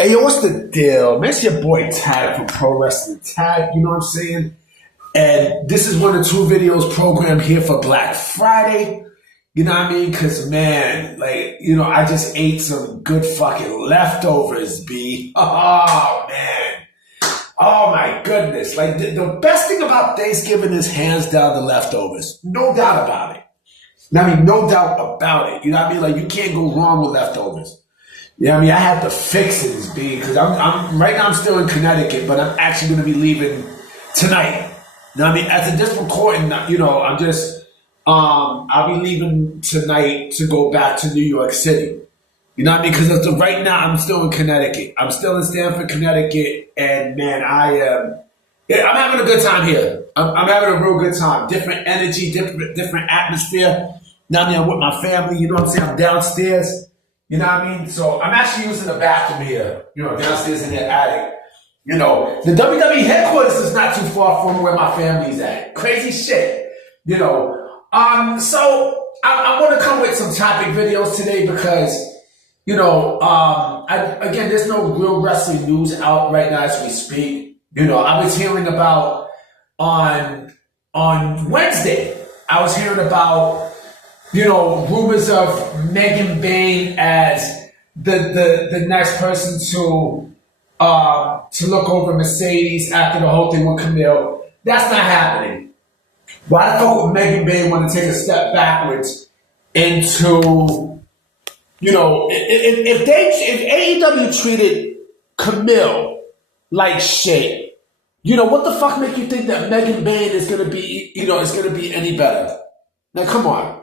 Hey, yo, what's the deal? Man, it's your boy Tag from Pro Wrestling Tag, you know what I'm saying? And this is one of two videos programmed here for Black Friday. You know what I mean? Because, man, I just ate some good fucking leftovers, B. Oh, man. Oh, my goodness. The best thing about Thanksgiving is hands down the leftovers. No doubt about it. No doubt about it. You know what I mean? You can't go wrong with leftovers. Yeah, I had to fix it, B, because I'm right now I'm still in Connecticut, but I'm actually going to be leaving tonight. You know what I mean? As a just recording, I'll be leaving tonight to go back to New York City. You know what I mean? Because right now I'm still in Connecticut. I'm still in Stamford, Connecticut, and man, I'm having a good time here. I'm having a real good time. Different energy, different atmosphere. Now I'm with my family. You know what I'm saying? I'm downstairs. You know what I mean? So I'm actually using the bathroom here, downstairs in the attic. The WWE headquarters is not too far from where my family's at. Crazy shit, So I want to come with some topic videos today because, again, there's no real wrestling news out right now as we speak. I was hearing about on Wednesday, I was hearing about rumors of Megan Bain as the next person to look over Mercedes after the whole thing with Camille. That's not happening. Why the fuck would Megan Bain want to take a step backwards into, if AEW treated Camille like shit, what the fuck make you think that Megan Bain is gonna be, is gonna be any better? Now come on.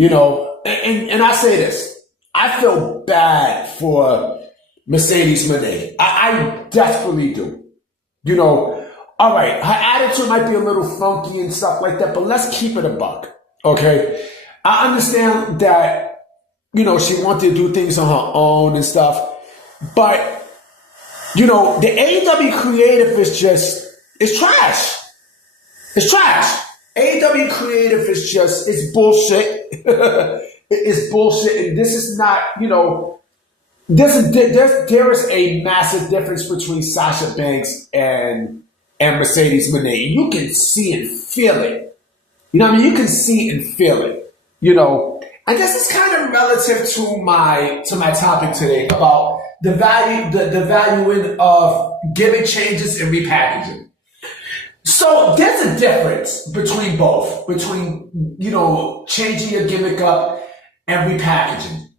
And I say this, I feel bad for Mercedes Moné. I desperately do. All right, her attitude might be a little funky and stuff like that, but let's keep it a buck, okay? I understand that, she wanted to do things on her own and stuff, but, the AEW creative is trash. It's trash. AEW creative it's bullshit. It's bullshit, and this is not, there is a massive difference between Sasha Banks and Mercedes Moné. You can see and feel it. You can see and feel it. And this is kind of relative to my topic today about the valuing of gimmick changes and repackaging. So there's a difference between both, changing your gimmick up and repackaging,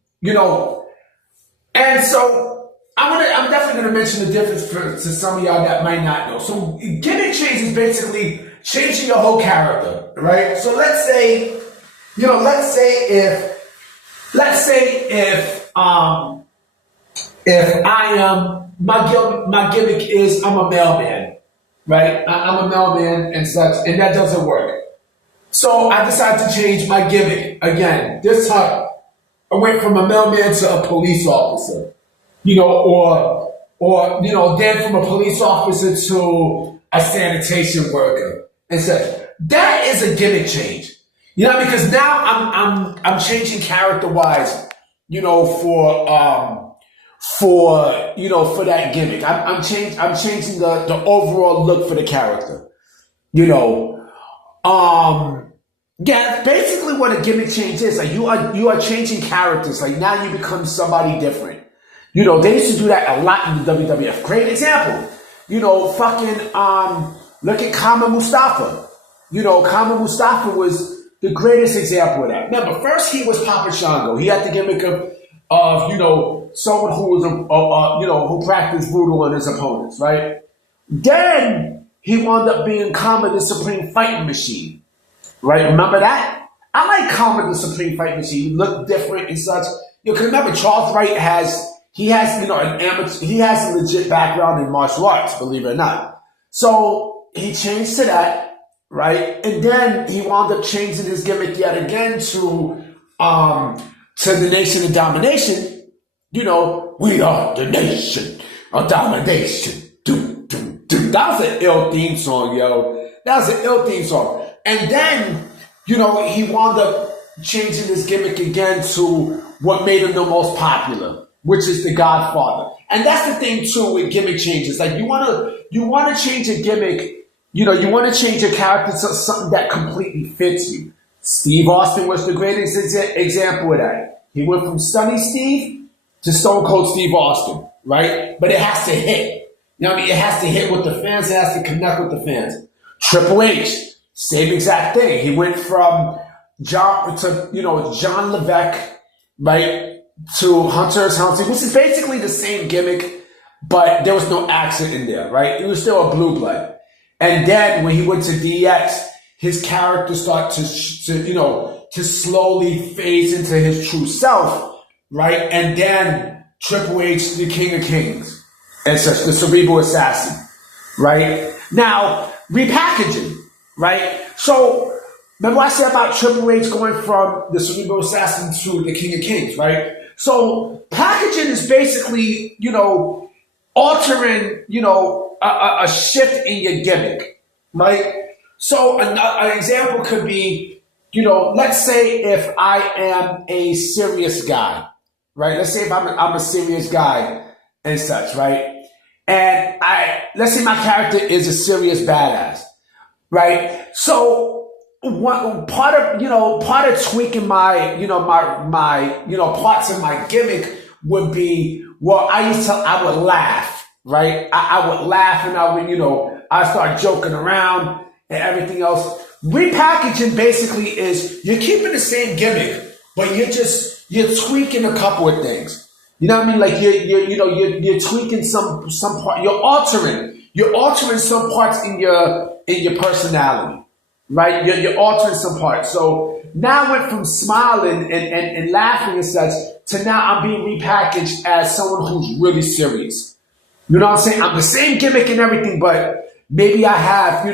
And so I'm definitely going to mention the difference to some of y'all that might not know. So gimmick change is basically changing your whole character, right? So let's say if I am, my gimmick is I'm a mailman. Right? I'm a mailman and such, and that doesn't work. So I decided to change my gimmick. Again, this time I went from a mailman to a police officer. Or then from a police officer to a sanitation worker. And so that is a gimmick change. Because now I'm changing character-wise, for that gimmick. I'm changing the overall look for the character. Yeah, basically what a gimmick change is. You are changing characters. Now you become somebody different. They used to do that a lot in the WWF. Great example. Look at Kama Mustafa. Kama Mustafa was the greatest example of that. Remember, first he was Papa Shango. He had the gimmick of someone who was who practiced voodoo on his opponents, right? Then he wound up being Kama the Supreme Fighting Machine, right? Remember that? I like Kama the Supreme Fighting Machine. He looked different and such. Cause remember Charles Wright has a legit background in martial arts, believe it or not. So he changed to that, right? And then he wound up changing his gimmick yet again to the Nation of Domination. We are the nation of domination. That was an ill theme song, yo. That was an ill theme song. And then, he wound up changing his gimmick again to what made him the most popular, which is the Godfather. And that's the thing too with gimmick changes. Like you wanna change a gimmick, you wanna change a character to something that completely fits you. Steve Austin was the greatest example of that. He went from Stunny Steve to Stone Cold Steve Austin, right? But it has to hit. You know what I mean? It has to hit with the fans. It has to connect with the fans. Triple H, same exact thing. He went from John Levesque, right, to Hunter S. Helmsley, which is basically the same gimmick, but there was no accent in there, right? He was still a blue blood. And then when he went to DX, his character started to slowly phase into his true self, right? And then Triple H, the King of Kings, and such, the Cerebral Assassin, right? Now, repackaging, right? So, remember I said about Triple H going from the Cerebral Assassin to the King of Kings, right? So, packaging is basically, altering, a shift in your gimmick, right? So, an example could be, let's say if I am a serious guy, right? Let's say if I'm a serious guy and such, right? And let's say my character is a serious badass, right? So part of tweaking my parts of my gimmick would be, well, I would laugh, right? I would laugh and I start joking around and everything else. Repackaging basically is you're keeping the same gimmick, but you're tweaking a couple of things. You know what I mean? Like you're tweaking some part. You're altering some parts in your personality, right? You're altering some parts. So now I went from smiling and laughing and such to now I'm being repackaged as someone who's really serious. You know what I'm saying? I'm the same gimmick and everything, but maybe I have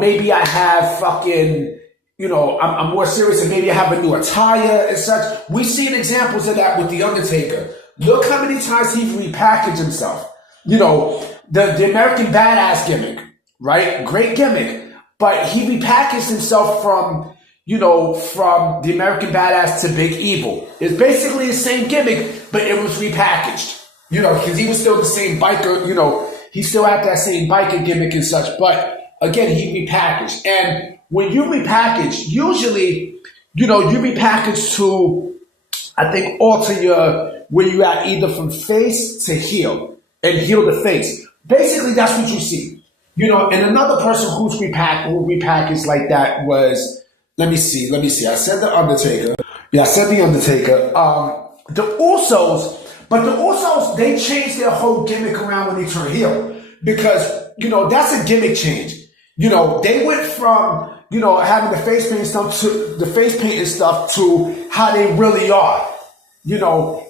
maybe I have fucking. I'm more serious and maybe I have a new attire and such. We've seen examples of that with The Undertaker. Look how many times he's repackaged himself. The American Badass gimmick, right? Great gimmick. But he repackaged himself from the American Badass to Big Evil. It's basically the same gimmick, but it was repackaged. Because he was still the same biker, he still had that same biker gimmick and such. But again, he repackaged. And when you repackage, usually, you repackage to, I think, alter where you at either from face to heel and heel to face. Basically, that's what you see. And another person who repackaged like that was, let me see. I said The Undertaker. Yeah, I said The Undertaker. The Usos, but the Usos, they changed their whole gimmick around when they turned heel. Because, that's a gimmick change. They went from, having the face painting stuff to how they really are,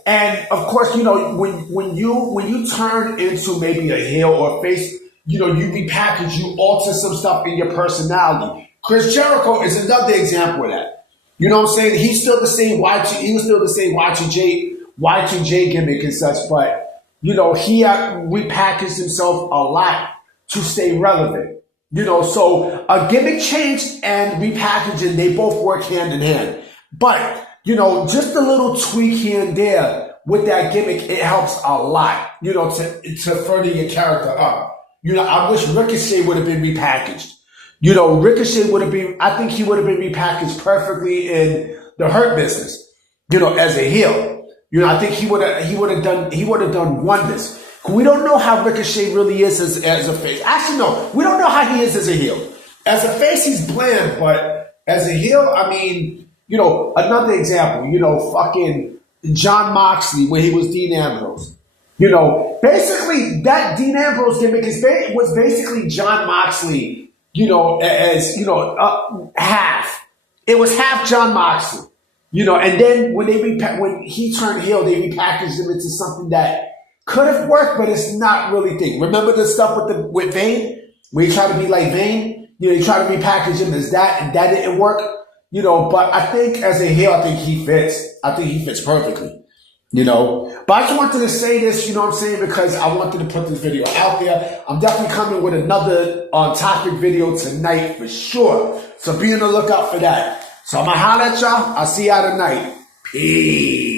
and of course, when you turn into maybe a heel or a face, you repackage, you alter some stuff in your personality. Chris Jericho is another example of that. You know what I'm saying? He's still the same he was still the same Y2J gimmick and such, but, he repackaged himself a lot to stay relevant. So a gimmick change and repackaging, they both work hand in hand. But, just a little tweak here and there with that gimmick, it helps a lot, to further your character up. I wish Ricochet would have been repackaged. Ricochet I think he would have been repackaged perfectly in the Hurt Business, as a heel. I think he would have done wonders. We don't know how Ricochet really is as a face. Actually, no, we don't know how he is as a heel. As a face, he's bland, but as a heel, I mean, another example, fucking John Moxley when he was Dean Ambrose. Basically that Dean Ambrose gimmick was basically John Moxley, half. It was half John Moxley, and then when he turned heel, they repackaged him into something that could have worked, but it's not really thing. Remember the stuff with Vane? Where he tried to be like Vane? He tried to repackage him as that, and that didn't work. But I think as a heel, I think he fits. I think he fits perfectly. But I just wanted to say this, because I wanted to put this video out there. I'm definitely coming with another on-topic video tonight for sure. So be on the lookout for that. So I'm going to holler at y'all. I'll see y'all tonight. Peace.